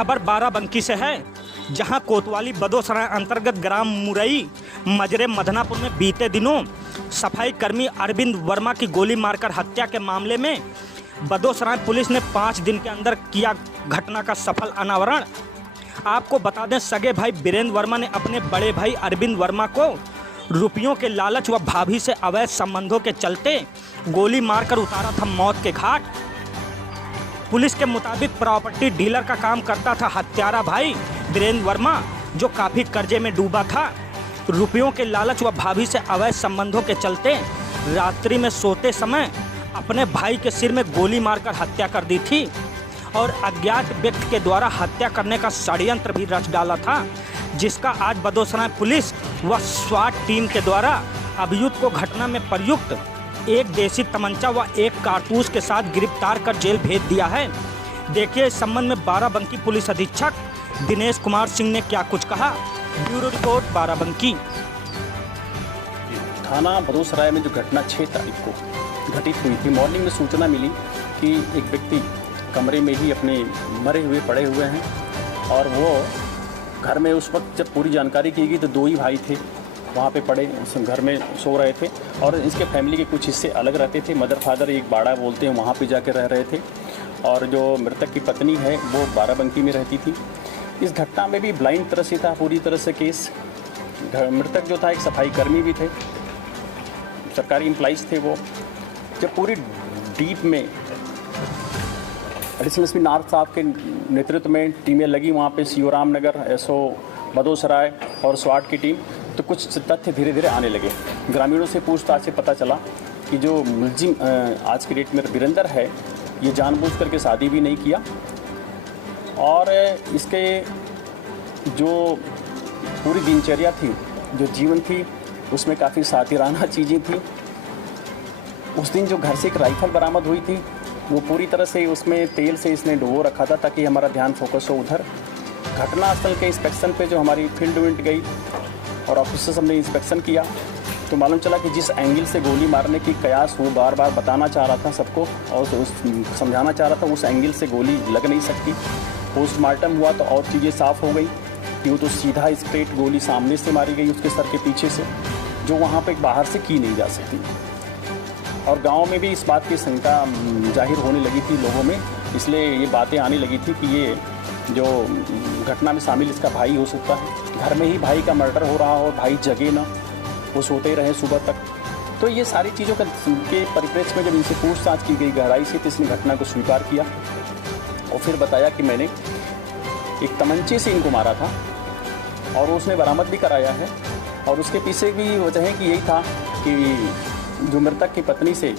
खबर बाराबंकी से है, जहां कोतवाली बदोसराय अंतर्गत ग्राम मुरई मजरे मदनापुर में बीते दिनों सफाई कर्मी अरविंद वर्मा की गोली मारकर हत्या के मामले में बदोसराय पुलिस ने 5 दिन के अंदर किया घटना का सफल अनावरण। आपको बता दें, सगे भाई वीरेंद्र वर्मा ने अपने बड़े भाई अरविंद वर्मा को रुपयों के लालच व भाभी से अवैध संबंधों के चलते गोली मारकर उतारा था मौत के घाट। पुलिस के मुताबिक प्रॉपर्टी डीलर का काम करता था हत्यारा भाई वीरेंद्र वर्मा, जो काफ़ी कर्जे में डूबा था। रुपयों के लालच व भाभी से अवैध संबंधों के चलते रात्रि में सोते समय अपने भाई के सिर में गोली मारकर हत्या कर दी थी और अज्ञात व्यक्ति के द्वारा हत्या करने का षड्यंत्र भी रच डाला था, जिसका आज बदोसराय पुलिस व स्वाट टीम के द्वारा अभियुक्त को घटना में प्रयुक्त एक देसी तमंचा व एक कारतूस के साथ गिरफ्तार कर जेल भेज दिया है। देखिए इस संबंध में बाराबंकी पुलिस अधीक्षक दिनेश कुमार सिंह ने क्या कुछ कहा। Bureau report Barabanki. थाना बदोसराय में जो घटना 6 तारीख को घटित हुई थी, मॉर्निंग में सूचना मिली कि एक व्यक्ति कमरे में ही अपने मरे हुए पड़े हुए हैं और वो घर में उस वक्त जब पूरी जानकारी की गई तो 2 ही भाई थे वहाँ पे पड़े घर में सो रहे थे और इसके फैमिली के कुछ हिस्से अलग रहते थे। मदर फादर एक बाड़ा बोलते हैं वहाँ पे जाके रह रहे थे और जो मृतक की पत्नी है वो बाराबंकी में रहती थी। इस घटना में भी ब्लाइंड तरह से था पूरी तरह से केस। मृतक जो था एक सफाई कर्मी भी थे, सरकारी एम्प्लॉइज़ थे वो। जब पूरी डीप में एडिशनल एसपी नार्थ साहब के नेतृत्व में टीमें लगी वहाँ पे, सीओ रामनगर, एसओ बदोसराय और स्वाट की टीम, तो कुछ तथ्य धीरे धीरे आने लगे। ग्रामीणों से पूछताछ से पता चला कि जो मुलजिम आज की डेट में वीरेंद्र है, ये जानबूझ करके शादी भी नहीं किया और इसके जो पूरी दिनचर्या थी, जो जीवन थी, उसमें काफ़ी सातिराना चीज़ें थी। उस दिन जो घर से एक राइफल बरामद हुई थी, वो पूरी तरह से उसमें तेल से इसने डुबो रखा था ताकि हमारा ध्यान फोकस हो उधर। घटनास्थल के इंस्पेक्शन पे जो हमारी फील्ड यूनिट गई और ऑफिसर्स हमने इंस्पेक्शन किया तो मालूम चला कि जिस एंगल से गोली मारने की कयास वो बार बार बताना चाह रहा था सबको और समझाना चाह रहा था, उस एंगल से गोली लग नहीं सकती। पोस्टमार्टम हुआ तो और चीज़ें साफ़ हो गई कि वो तो सीधा स्ट्रेट गोली सामने से मारी गई उसके सर के पीछे से, जो वहाँ पर बाहर से की नहीं जा सकती। और गांव में भी इस बात की शंका जाहिर होने लगी थी लोगों में, इसलिए ये बातें आने लगी थी कि ये जो घटना में शामिल इसका भाई हो सकता है। घर में ही भाई का मर्डर हो रहा हो, भाई जगे ना, वो सोते रहे सुबह तक। तो ये सारी चीज़ों के परिप्रेक्ष्य में जब इनसे पूछताछ की गई गहराई से, तो इसने घटना को स्वीकार किया और फिर बताया कि मैंने एक तमंचे से इनको मारा था और उसने बरामद भी कराया है। और उसके पीछे भी वजह है कि यही था कि जो मृतक की पत्नी से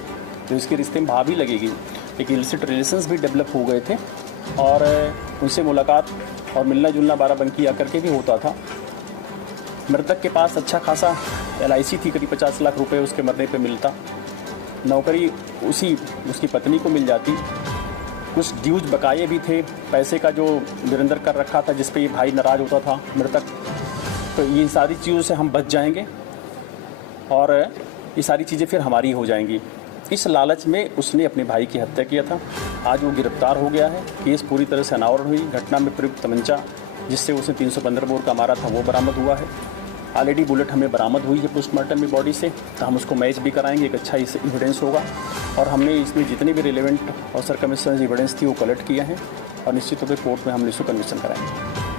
जो इसके रिश्ते में भाभी लगेगी, एक इलिसिट रिलेशंस भी डेवलप हो गए थे और उनसे मुलाकात और मिलना जुलना बाराबंकी आकर के भी होता था। मृतक के पास अच्छा खासा LIC थी, करीब 50 लाख रुपए उसके मरने पे मिलता। नौकरी उसकी पत्नी को मिल जाती। कुछ ड्यूज बकाये भी थे पैसे का जो वीरेंद्र कर रखा था, जिस पे ये भाई नाराज़ होता था मृतक। तो ये सारी चीज़ों से हम बच जाएंगे और ये सारी चीज़ें फिर हमारी हो जाएंगी। इस लालच में उसने अपने भाई की हत्या किया था। आज वो गिरफ्तार हो गया है। केस पूरी तरह से अनावरण हुई। घटना में प्रयुक्त तमंचा जिससे उसने 315 बोर का मारा था वो बरामद हुआ है। ऑलरेडी बुलेट हमें बरामद हुई है पोस्टमार्टम में बॉडी से, तो हम उसको मैच भी कराएंगे, एक अच्छा एविडेंस होगा। और हमने इसमें जितने भी रिलेवेंट और सर्कमस्टेंस एविडेंस थी वो कलेक्ट किए हैं और निश्चित तौर पर कोर्ट में हम इसको कन्विक्शन कराएंगे।